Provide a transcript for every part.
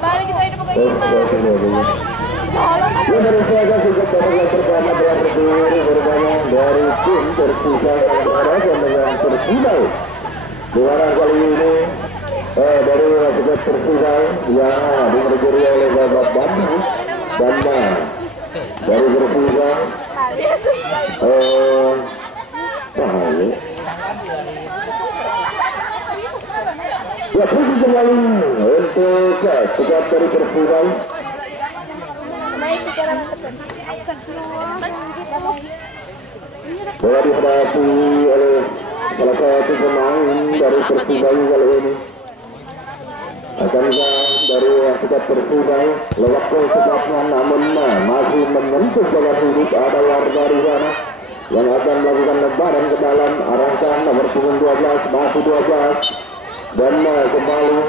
Balik kita ini pakai lima. Ya dari saya juga dari pertama telah berdiri berbahaya dari tim Persija yang berada dengan Persija. Juara kali ini dari wasit Persija yang diperjuri oleh Bapak Bamba dari Persija. Ya terus kembali untuk setiap dari Persija. Bola dihadapi oleh salah satu pemain dari Persija kali ini. Akankah dari wasit Persija lewat kesempatan namun masih menyentuh bola hidup, ada warga di sana yang akan melakukan lebaran ke dalam arahkan nomor 12 masih 12 dan kembali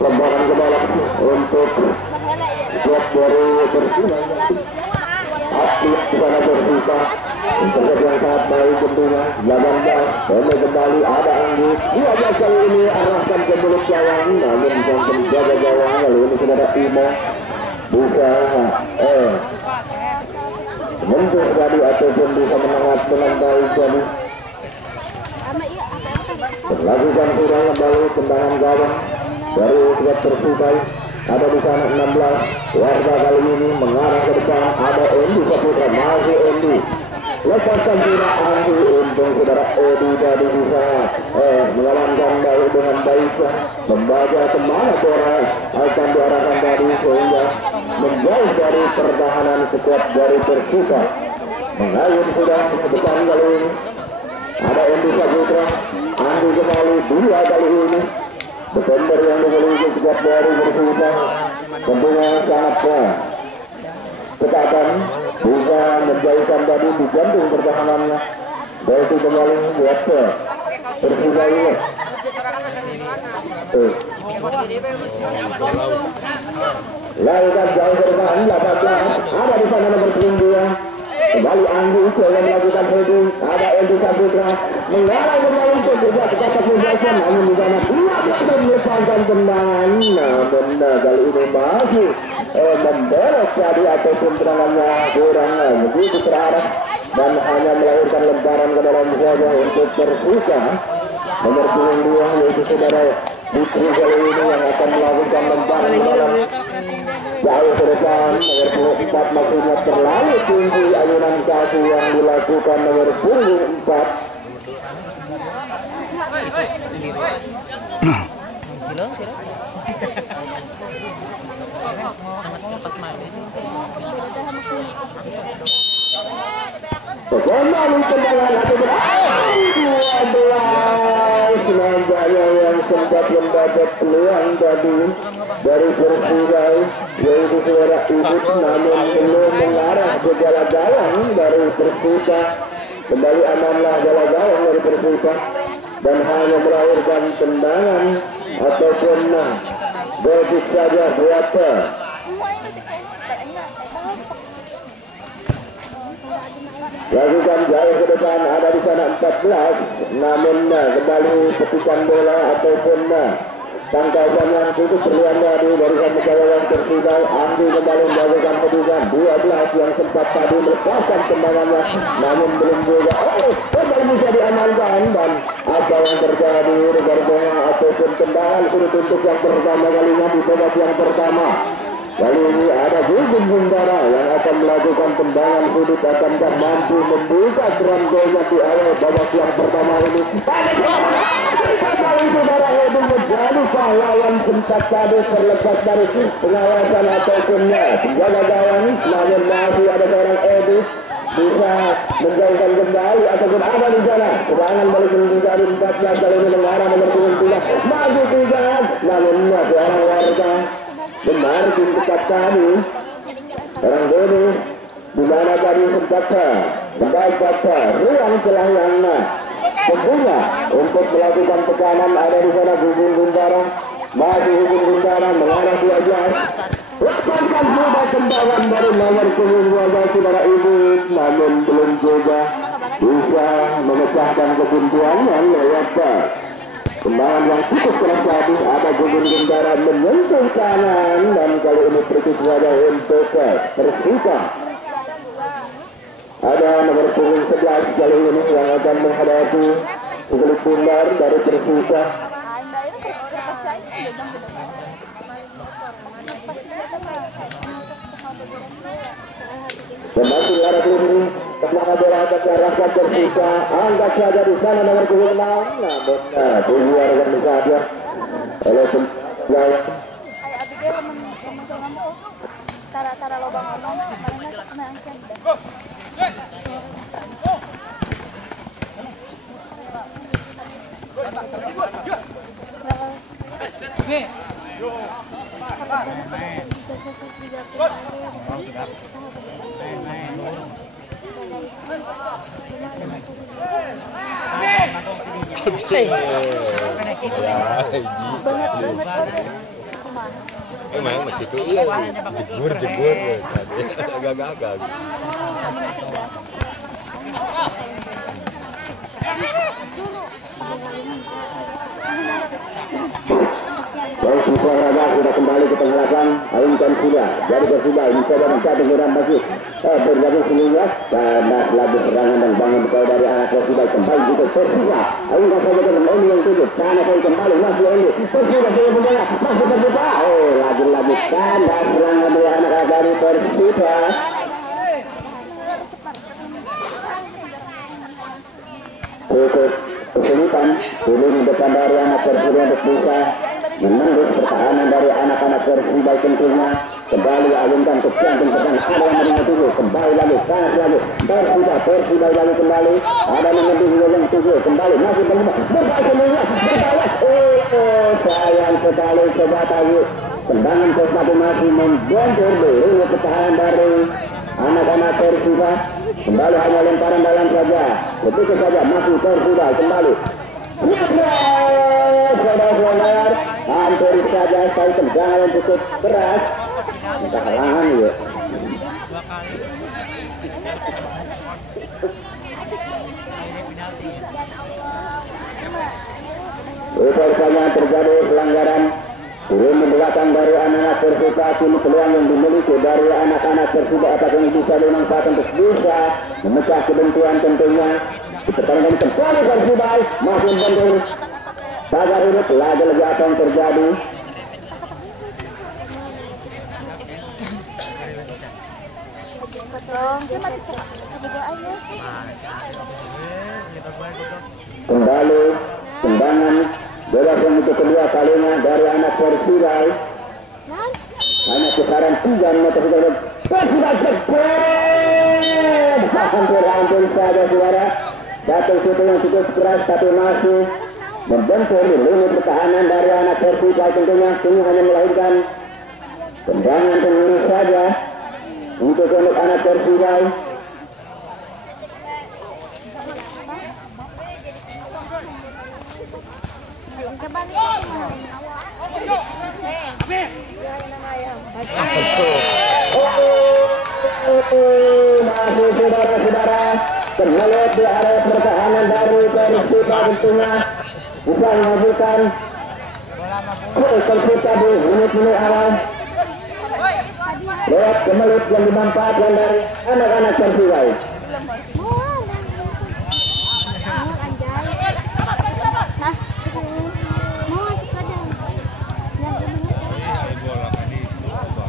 lebaran ke dalam untuk buat dari Persija. Aktif di sana Persija internet yang sangat baik tentunya 18 kembali ada Anggi 12 kali ini arahkan ke mulut gawang namun bisa menjaga gawang kali ini saudara Imo bisa menentuk tadi ataupun bisa menangis dengan baik tadi lakukan kurang kembali tendangan gawang dari pihak Persija. Ada di sana 16 warga kali ini mengarah ke depan, ada Endi Saputra, masih Endi lepaskan tidak Andi, untung saudara Edi tadi bisa mengamankan baik dengan baik membaca kemana bola akan diarahkan tadi sehingga menjauh dari pertahanan sekuat dari Persija. Mengayun sudah ke depan kali ini ada Endi Saputra, Andi kembali 2 kali ini defender yang dimiliki sekuat dari Persija tentunya sangat kekatan bisa menjauhkan tadi di jantung pertahanannya. Dari kembali buat Persija ini lakukan jauh bertahan 18 ada di sana nomor 2 kembali Anggi yang melakukan heading, ada Endi Saputra mengarah kembali untuk tidak kecatat membaca namun di sana 12 melepaskan tendangan. Benda kali ini masih memberes tadi ataupun serangannya kurang begitu terarah dan hanya melahirkan lebaran ke dalam saja untuk Persija. Nomor 2 yaitu saudara Putri kali ini yang akan melakukan lebaran ke dalam jauh ke depan. Nomor 4 maksudnya terlalu tinggi ayunan kaki yang dilakukan nomor 4. Kembali tendangan atau 12 nampaknya yang sempat mendapat peluang tadi dari Persija yaitu saudara Ibut namun belum mengarah ke jala gawang dari Persija. Kembali amanlah jala gawang dari Persija dan hanya melahirkan tendangan ataupun gol saja buat lakukan jauh ke depan ada di sana 14 namun kembali petikan bola ataupun tangkapan yang cukup berlian tadi dari gawang Persija. Andi kembali melakukan petikan 12 yang sempat tadi melepaskan tendangannya namun belum juga kembali bisa diamankan dan apa yang terjadi rekan-rekan ataupun tendangan sudut untuk yang pertama kalinya di babak yang pertama. Kali ini ada Gugun Guntara yang akan melakukan tendangan sudut, akankah mampu membuka keran golnya di awal babak yang pertama ini. Saudara Edu menjadi pahlawan sempat tadi terlepas dari pengawasan ataupun penjaga gawang, namun masih ada seorang Edu bisa menjauhkan kembali ataupun ada di sana. Serangan balik menjadi 14 kali ini mengarah nomor 3 maju 3 namun seorang warga benar tim dekat tadi orang Doni di mana tadi sempat mendapat ruang celah yang tentunya untuk melakukan tekanan. Ada di sana Gugun Guntara, masih Gugun Guntara mengarah 12 lepaskan juga tendangan dari nomor 12 saudara Ibu namun belum juga bisa memecahkan kebuntuannya lewat Tendangan yang cukup keras tadi, ada Gugun Gendara menyentuh kanan dan kali ini free saja untuk Persita. Ada nomor punggung 11 kali ini yang akan menghadapi kulit pundar dari Persita. Kembali arah kiri, tengah bola ke arah Persita, angkat saja di sana nomor punggung 6, namun diluarkan saja oleh pemain. Tara lobang onong, karena kena angkat. Emang begitu iya, jebur agak-agak. Baik, siswa olahraga sudah kembali ke tengah lapang, ayunkan sudah, jadi sudah ini coba minta dengan masih bergabung semuanya, karena lagi serangan dan bangun kau dari anak Persida kembali juga Persida, ayunkan saja dengan Endi yang tujuh, karena saya kembali masih Endi, Persida saya membawa, masih terbuka, lagi-lagi tanda serangan dari anak dari Persida. Cukup kesulitan, ini di depan dari anak Persida untuk bisa menembus pertahanan dari anak-anak Persida tentunya. Kembali ayunkan ke jantung pedang, ada yang menengah tujuh, kembali lagi, panas lagi, Persida lagi kembali, ada yang menengah yang tujuh, kembali, masih berlima, berbahaya, sayang sekali coba tahu, tendangan ke-1 masih membontor dulu pertahanan dari anak-anak Persida, kembali hanya lemparan dalam saja, ketika saja masih Persida kembali, saudara-saudara, hampir saja saya tendangan yang cukup keras, minta halangan ya. Rupanya terjadi pelanggaran turun belakang dari anak-anak Persita, kini peluang yang dimiliki dari anak-anak Persita apakah yang bisa dimanfaatkan untuk bisa memecah kebentuan tentunya. Di pertandingan kembali Persita masih bentur pagar ini lagi apa yang terjadi. Kembali tendangan bebas yang itu kedua kalinya dari anak Persida. Hanya kisaran 3 meter saja. Persida hampir saja suara. Satu shoot yang cukup keras tapi masih membentur di lini pertahanan dari anak Persida tentunya. Ini hanya melahirkan tendangan sendiri saja untuk anak Persida. Masih saudara-saudara termelet di area pertahanan dari Persita tentunya bisa menghasilkan Persita di menit-menit awal. Lewat kemelit yang dimanfaatkan dari anak-anak Persita.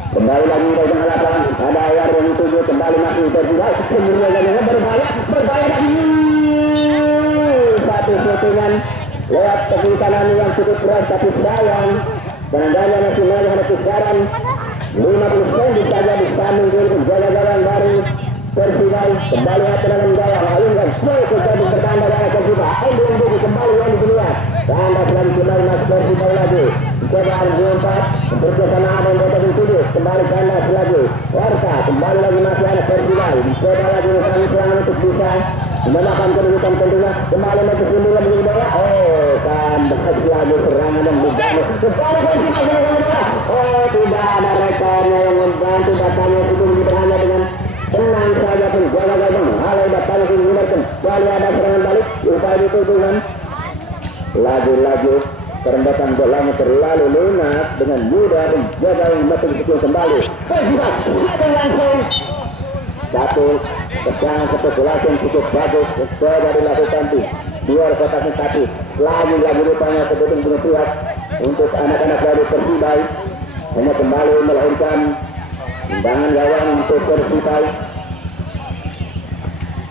Kembali lagi dari tengah lapangan, ada ayar yang tujuh kembali masih Persida, kemudian berbahaya lagi. Satu shootingan lewat tepi kanan yang cukup keras tapi sayang. Tenaganya masih ada kisaran 50 cm saja di samping kiri penjaga-jaga dari Persida. Kembali tendangan gawang, ayunkan semua kejadian bertanda dari Persida. Endi yang buku kembali yang dikeluar. Tanda lagi kembali masih Persida lagi. Cobaan 24 bersama ada yang kota tujuh kembali kandas lagi. Warta kembali lagi masih ada Persida. Coba lagi kami serangan untuk bisa mendapatkan kedudukan tentunya. Kembali lagi sendiri lagi di bawah. Kandas lagi serangan dan berjalan. Kembali Persida tidak ada rekornya yang membantu datangnya sebelum diberhanya dengan tenang saja penjaga gawang. Halo datangnya sendiri kembali ada serangan balik. Upaya ditutupan. laju-laju perempatan bolanya terlalu lunak dengan mudah menjaga mesin kecil kembali. Persibah langsung satu kejangan spekulasi yang cukup bagus coba dilakukan di luar kotaknya, tapi lagi-lagi rupanya kebetulan benar pihak untuk anak-anak dari Persibah hanya kembali melahirkan timbangan gawang untuk Persibah.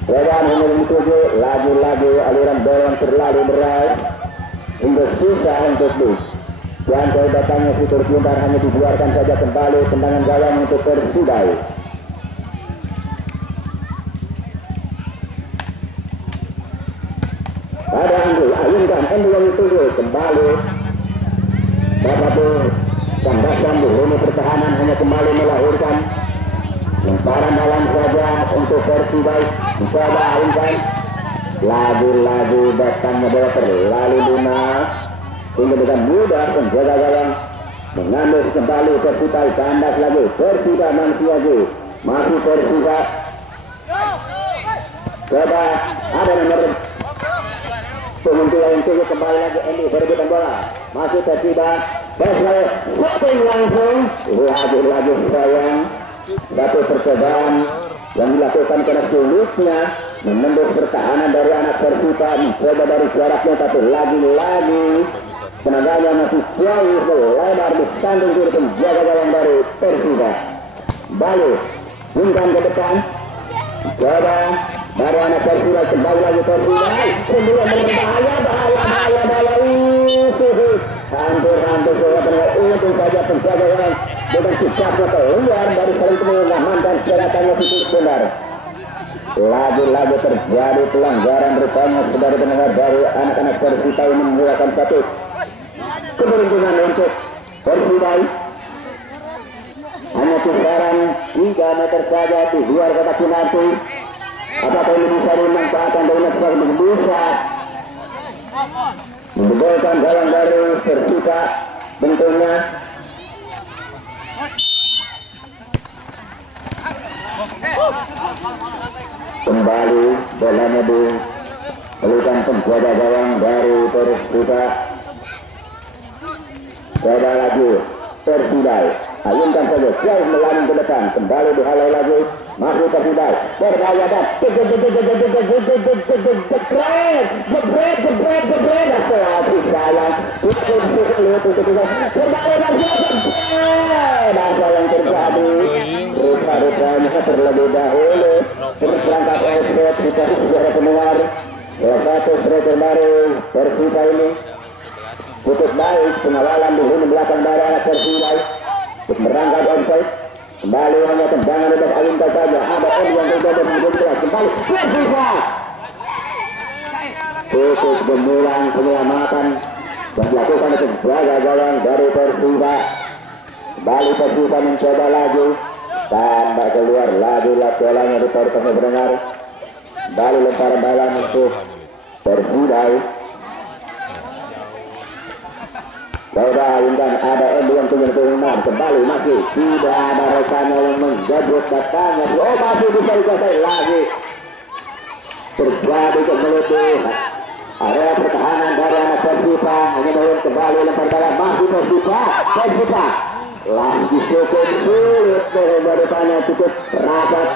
Rewan hanya dituju lagi-lagi aliran bola yang terlalu berat hingga susah untuk bis. Dan datangnya fitur pintar hanya dibiarkan saja kembali tendangan gawang untuk Persibah. Ada Andri, ayunkan Andri yang dituju kembali. Bapak Kandasan di lini pertahanan hanya kembali melahirkan lemparan dalam saja untuk Persibah. Mencoba ayunkan. Lagi-lagi datangnya bola terlalu lunak hingga dengan mudah penjaga gawang mengambil kembali Persibah. Kandas lagi Persibah masih Persibah. Coba ada nomor penguntilan yang tujuh kembali lagi Endi berebutan bola masih Persibah. Shooting langsung lagi sayang satu percobaan yang dilakukan karena sulitnya menembus pertahanan dari anak Persibah. Mencoba dari jaraknya tapi lagi-lagi tenaganya masih jauh melebar di samping kiri penjaga gawang dari Persibah. Balik bungkam ke depan, coba dari anak Persibah kembali lagi Persibah kemudian berbahaya hampir untung saja penjaga gawang dengan sikapnya keluar dari saling pengaman dan kelihatannya titik benar. Lagi-lagi terjadi pelanggaran rupanya saudara pendengar dari anak-anak Persibah ini menggunakan satu keberuntungan untuk Persibah. Hanya kisaran 3 meter saja di luar kotak penalti. Apakah ini bisa dimanfaatkan dengan sebagai bisa membedakan gawang dari Persibah bentuknya. Kembali bolanya diberikan penjaga gawang dari Persibah. Coba lagi Persibah ayunkan saja jauh melalui ke depan, kembali dihalau lagi masih Persibah berbahaya dan yang terjadi rupa-rupanya terlebih dahulu berangkat offset kita sudah pendengar salah satu striker baru Persibah ini cukup baik pengawalan di lini belakang dari anak Persibah untuk merangkap offset. Kembali hanya tendangan untuk ayunkan saja ada yang terjadi menjadi kembali Persibah cukup gemilang penyelamatan yang dilakukan untuk jaga gawang dari Persibah. Kembali Persibah mencoba lagi tambah keluar lagi bolanya di portnya pendengar. Kembali lemparan bola untuk Persibah. Coba ayunkan ada Endi yang tinggal kembali masih tidak ada rekannya yang menjadwal datangnya. Oh masih bisa dikuasai lagi terjadi kemelutuh area pertahanan dari anak Persibah. Hanya mau kembali lempar bola masih Persibah lagi cukup sulit daripadanya cukup rapat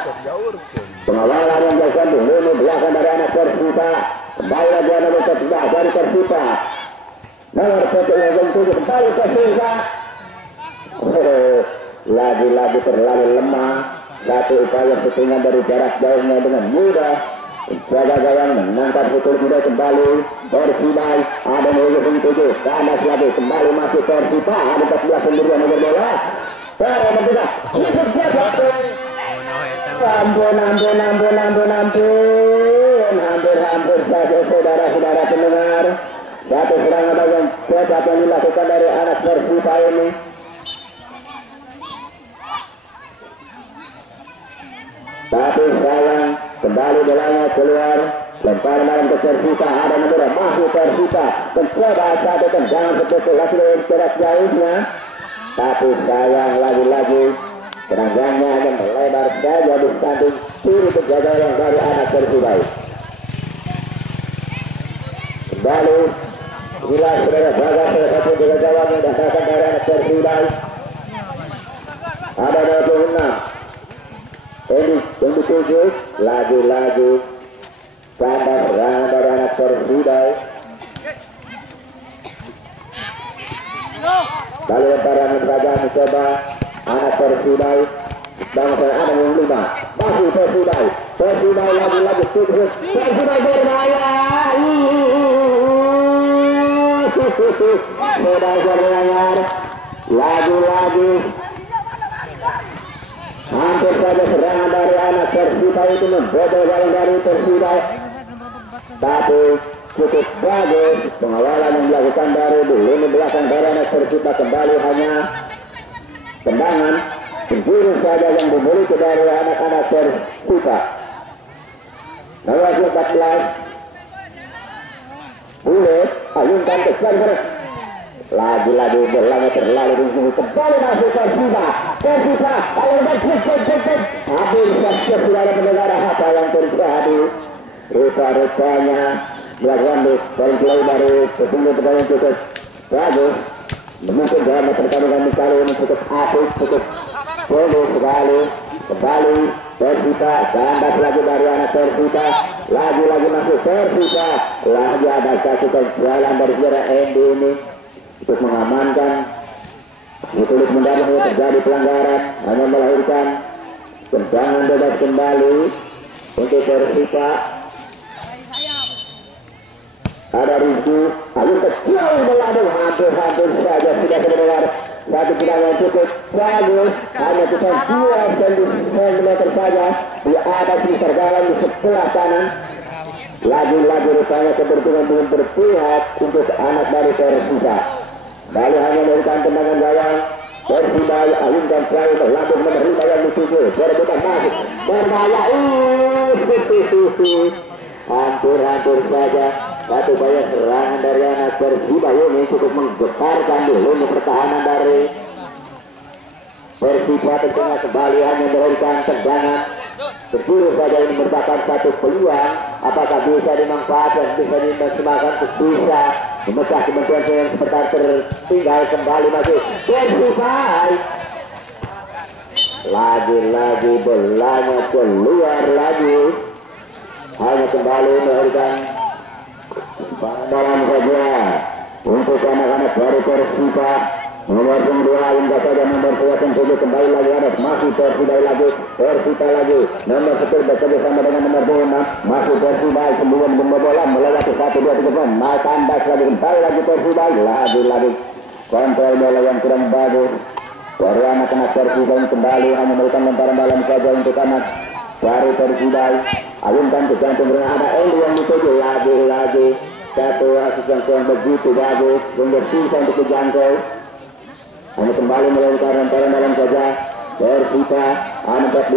pengawalan yang dilakukan di lini belakang dari anak Persibah. Kembali lagi anak Persibah dari Persibah nomor 1 yang tujuh kembali Persibah. Lagi-lagi terlalu lemah satu upaya settingan dari jarak jauhnya dengan mudah jaga gawang menangkap pukul muda kembali Persibah. Ada yang tujuh kanas lagi kembali masih Persibah ada 14 sendirian nomor bola Persibah hampir saja saudara-saudara pendengar satu serangan yang cepat yang dilakukan dari anak Persibah ini. Tapi sayang kembali bolanya keluar lemparan dalam ke Persibah ada nomor masih Persibah mencoba satu tendangan spekulasi dari jarak jauhnya tapi sayang lagi-lagi tendangannya hanya melebar saja di samping kiri penjaga yang dari anak Persibah. Kembali Gila saudara Bagas salah satu jaga gawang yang datangkan dari anak Persibay. Ada 26. Ini 27 lagi-lagi tanda serangan dari anak Persibay. Lalu lemparan saja mencoba anak Persibay. Bangsa ada yang 5 masih Persibay lagi-lagi Persibay berbahaya. Sudah serangan lagi-lagi hampir saja serangan dari anak Persibay itu membobol gawang dari Persibay, tapi cukup bagus pengawalan yang dilakukan dari lini belakang dari anak Persibay. Kembali hanya tendangan penjuru saja yang dimiliki dari anak-anak Persibay. Nomor 14 Bulet ayunkan ke Sandra. Lagi-lagi bolanya terlalu tinggi, kembali masuk Persibay. Habis saja sudah ada pendengar apa yang terjadi. Rupa-rupanya melakukan play dari petinju pertandingan cukup bagus. Mungkin dalam pertandingan kali ini cukup apik, cukup bagus sekali. Kembali Persibay, kandas lagi dari anak Persibay. Lagi-lagi masuk Persibay. Lagi ada satu jalan dari saudara Endi ini untuk mengamankan. Ditulis mendadak terjadi pelanggaran, hanya melahirkan tendangan bebas kembali untuk Persibay. Ada Rizky, ayo kecil meladung, hampir saja sudah terdengar satu tendangan yang cukup bagus, hanya kita 2 cm saja di atas besar gawang di sebelah kanan. Lagi-lagi rupanya keberuntungan belum berpihak untuk anak dari Persibay. Lalu hanya melakukan tendangan gawang. Persibay ayunkan selalu berlambung menerima yang dituju. Berebutan masuk berbahaya. Hampir saja satu banyak serangan dari anak Persibay ini cukup menggetarkan di lini pertahanan dari Persibay. Tentunya kembali hanya memberikan tendangan. Berburu saja ini merupakan satu peluang. Apakah bisa dimanfaatkan, bisa dimaksimalkan, bisa memecah kementerian yang sebentar tertinggal. Kembali masuk Persibay. Lagi-lagi bolanya keluar lagi. Hanya kembali memberikan dalam saja untuk anak-anak dari Persibay. Nomor 2 hingga saja nomor 7 kembali lagi ada masih Persibay lagi. Nomor 10 bekerja sama dengan nomor 6 masih Persibay sebelum membola melewati 1, 2, 3 naik kandas lagi kembali lagi Persibay. Lagi kontrol bola yang kurang bagus dari anak-anak Persibay. Kembali hanya memberikan lemparan dalam saja untuk anak dari Persibay. Ayunkan ke jantung dengan ada Endi yang dituju. Lagi satu asis yang kurang begitu bagus sehingga susah untuk dijangkau. Hanya kembali melakukan lemparan dalam saja Persibay. 14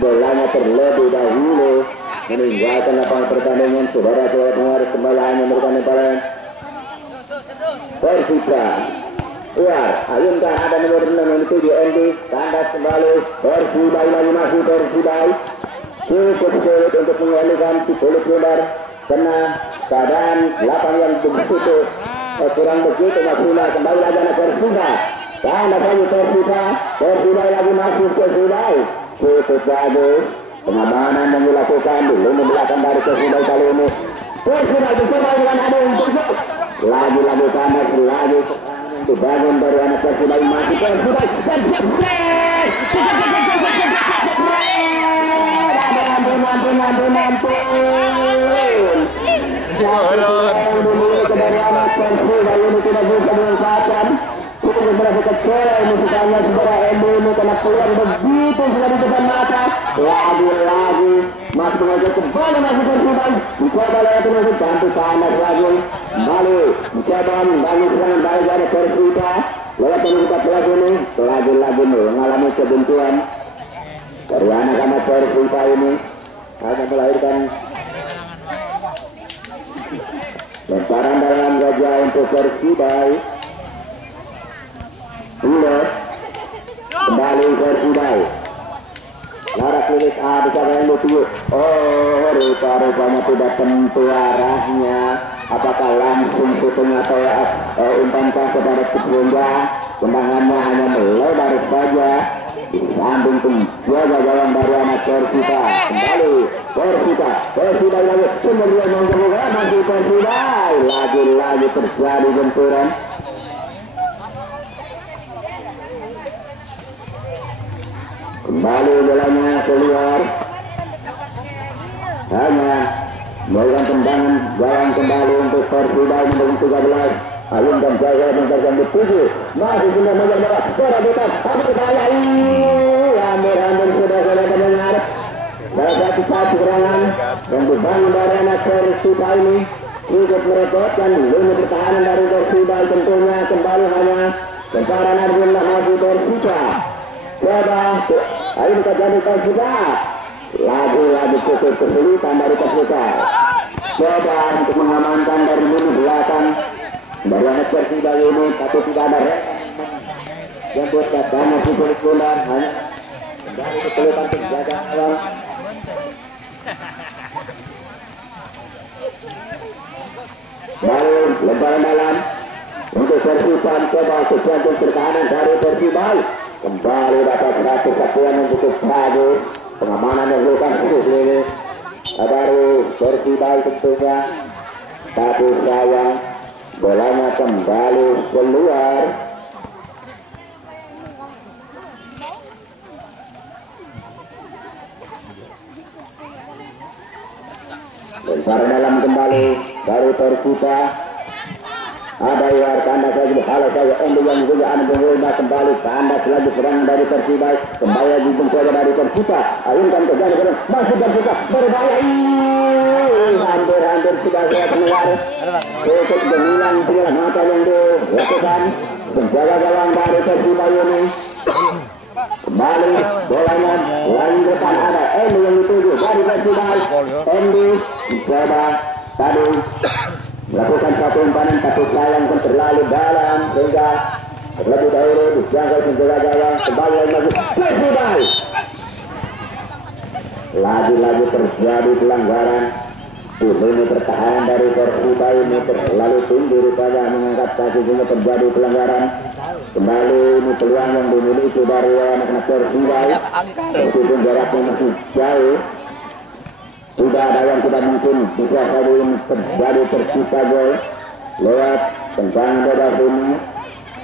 bolanya terlebih dahulu meninggalkan lapangan pertandingan. Saudara-saudara pengurus kembali hanya memberikan lemparan Persibay. Ayunkan ada nomor 6 yang dituju Endi. Kandas kembali Persibay lagi masih Persibay. Cukup sulit untuk mengalihkan si kulit lebar karena keadaan lapang yang begitu kurang begitu maksimal. Kembali lagi anak Persibay. Kandas lagi Persibay lagi masih Persibay. Cukup bagus pengamanan yang dilakukan di lini belakang dari Persibay kali ini. Persibay dicoba dengan ada untuk lagi kandas lagi dibangun dari anak Persibay masih Persibay. Ampun. Ini tidak bisa dimanfaatkan. Cukup berhasil kecil musikannya saudara Endi ini karena peluang begitu sudah di depan mata. Lagi masih mengajak kembali masih Persibay. Mencoba lewat masuk bantu panas lagi. Kembali mencoba membangun serangan balik dari Persibay. Lewat yang kita pelaku ini lagi mengalami kebuntuan dari anak-anak Persibay ini. Hanya melahirkan lemparan dalam gajah untuk Persibay. Kembali Persibay. Larak lirik bisa yang lucu. Rupa-rupanya tidak tentu arahnya. apakah langsung syuting atau umpankan kepada Cipuja. Tendangannya hanya melebar saja di samping penjaga gawang dari anak Persita. Kembali Persita lagi kemudian menggabungkan masih Persita, lagi terjadi benturan. Kembali bolanya keluar, hanya melakukan tendangan gawang kembali untuk Persida nomor 13. Alun dan Jaya mengejarkan di 7. Masih sudah mengejar bola bebas. Tapi kembali hampir sudah mendengar. Satu serangan yang dibangun dari anak Persida ini cukup merepotkan lini pertahanan dari Persida. Tentunya kembali hanya tentara Nardullah masih Persida. Coba ayo kita jadi Persida. Lagi cukup kesulitan dari Persida. Coba untuk mengamankan dari lini belakang dari anak Persida ini, tapi tidak ada yang buat dana sulit bulan hanya dari kesulitan penjaga gawang. Baru lebaran dalam untuk Persida, coba sesuatu pertahanan dari Persida kembali dapat satu satuan yang cukup bagus. Pengamanan yang bukan khusus ini dari Persida tentunya, tapi sayang bolanya kembali keluar. Lempar dalam kembali dari Persita. Ada luar kandas lagi halau saja Endi yang juga anak pengguna kembali kandas lagi serangan dari Persita. Kembali lagi mencoba dari Persita. Ayunkan ke jalan masih Persita berbahaya. Hampir sudah saya mendengar cukup gemilang segala mata yang dilakukan penjaga gawang dari Persita ini. Kembali bolanya lanjutan ada Endi yang dituju dari Persita. Endi mencoba tadi melakukan satu umpanan tapi sayang pun terlalu dalam sehingga terlebih dahulu dijangkau penjaga gawang. Kembali lagi Persita. Lagi terjadi pelanggaran. Ini pertahanan dari Persita ini terlalu tinggi rupanya mengangkat kaki sehingga terjadi pelanggaran. Kembali ini peluang yang dimiliki dari anak-anak Persita meskipun jaraknya masih jauh. Sudah ada yang tidak mungkin bisa saja terjadi tercipta gol lewat tendangan bebas ini.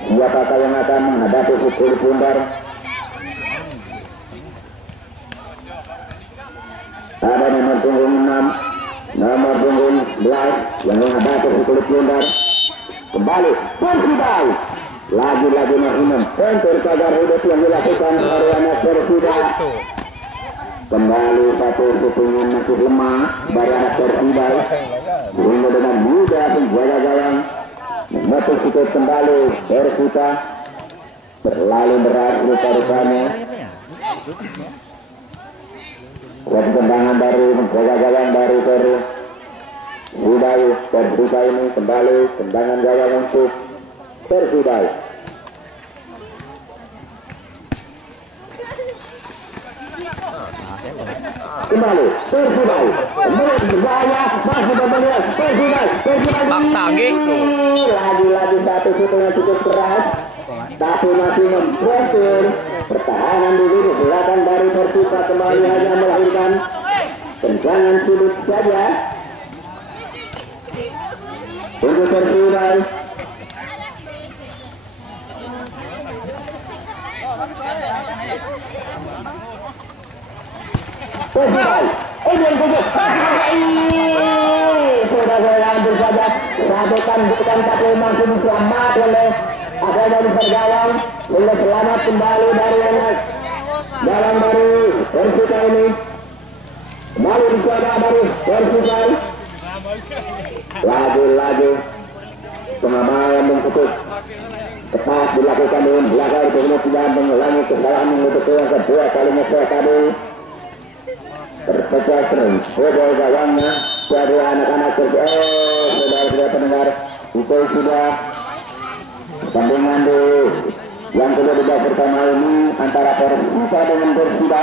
Siapakah yang akan menghadapi pukul pundar? Ada nomor punggung 6, nomor punggung 11 yang menghadapi pukul pundar. Kembali Persita. Lagi-lagi Mahimam untuk cagar hidup yang dilakukan oleh anak Persita. Kembali satu pukulan masih lemah dari anak Persida sehingga dengan mudah penjaga gawang memutus sikap kembali Persida. Terlalu berat rupa-rupanya. Suatu tendangan dari penjaga gawang dari Persida ini kembali tendangan gawang untuk Persida. Kembali Persida berbahaya masih berbahaya Persida lagi satu pukulan cukup keras tapi masih mempressure pertahanan di lini belakang dari Persida. Kembali hanya melahirkan tendangan sulit saja untuk Persida. Persida, sudah hampir saja sabukan bukan tapi masih diselamat oleh ada dari pergawang sehingga selamat kembali dari anak dalam dari Persida ini. Kembali dicoba dari Persida. Lagi pengamanan memutus tepat dilakukan dengan belakang kemudian tidak mengulangi kesalahan untuk yang kedua kalinya saya tadi. Terpecah terus bobol gawangnya dari anak-anak saudara pendengar itu sudah pertandingan yang kedua di babak pertama ini antara Persita dengan Persida.